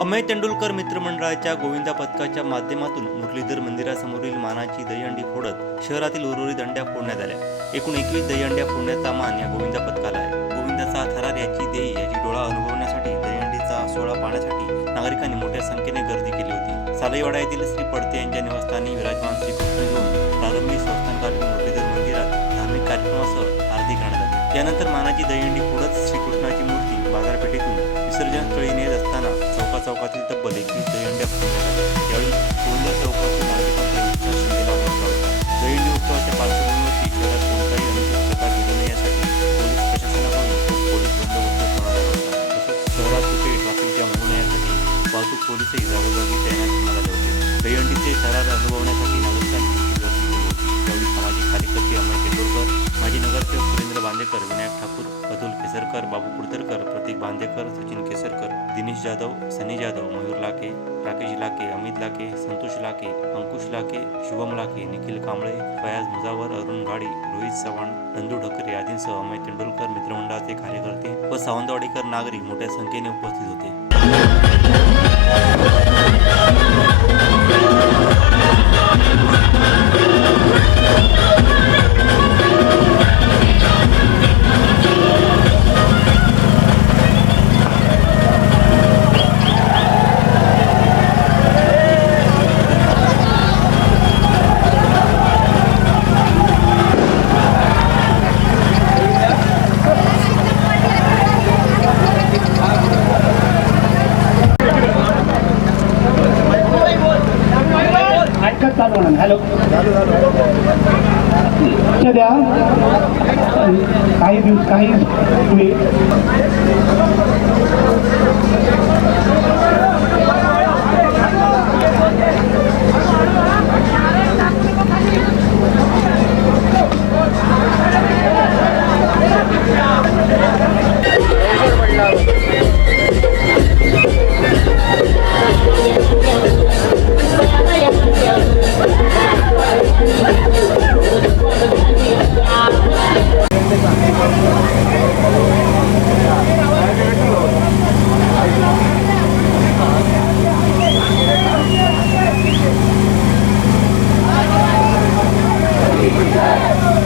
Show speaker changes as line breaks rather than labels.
अमेय तेंडुलकर मित्रमंडळाच्या गोविंदा पथकाच्या माध्यमातून मुरलीधर मंदिरासमोरील मानाची दहीहंडी फोडत शहरातील उर्वरित दंड्या फोडण्यात आल्या. एकूण एकवीस दहीहंड्या फोडण्याचा मान या गोविंदा पथकाला आहे. गोविंदाचा थरार याची देही याची डोळा अनुभवण्यासाठी दहीहंडीचा सोहळा पाहण्यासाठी नागरिकांनी मोठ्या संख्येने गर्दी केली होती. सालईवाडा येथील श्री पडते यांच्या निवासस्थानी विराजमान श्रीकृष्ण घेऊन प्रारंभी संस्थानकालीन मुरलीधर मंदिरात धार्मिक कार्यक्रमासह आरती करण्यात आली. त्यानंतर मानाची दहीहंडी फोडत श्रीकृष्णाची मूर्ती बाजारपेठेतून विसर्जन स्थळी नेत सुरेंद्र विनायक ठाकूर अतुल केसरकर बाबू कुडतरकर प्रतीक बांदेकर सचिन केसरकर दिनेश जाधव सनी जाधव मयूर लाके राकेश लाके अमित लाके संतोष लाके अंकुश लाके शुभम लाके निखिल कांबळे फयाज मुजावर अरुण घाडी रोहित चव्हाण नंदू ढकरे आदींसह अमय तेंडुलकर मित्रमंडळाचे कार्यकर्ते व सावंतवाडीकर नागरिक मोठ्या संख्येने उपस्थित होते.
चालू होणार हॅलो. लक्ष द्या. काही दिवस काही Thank
you.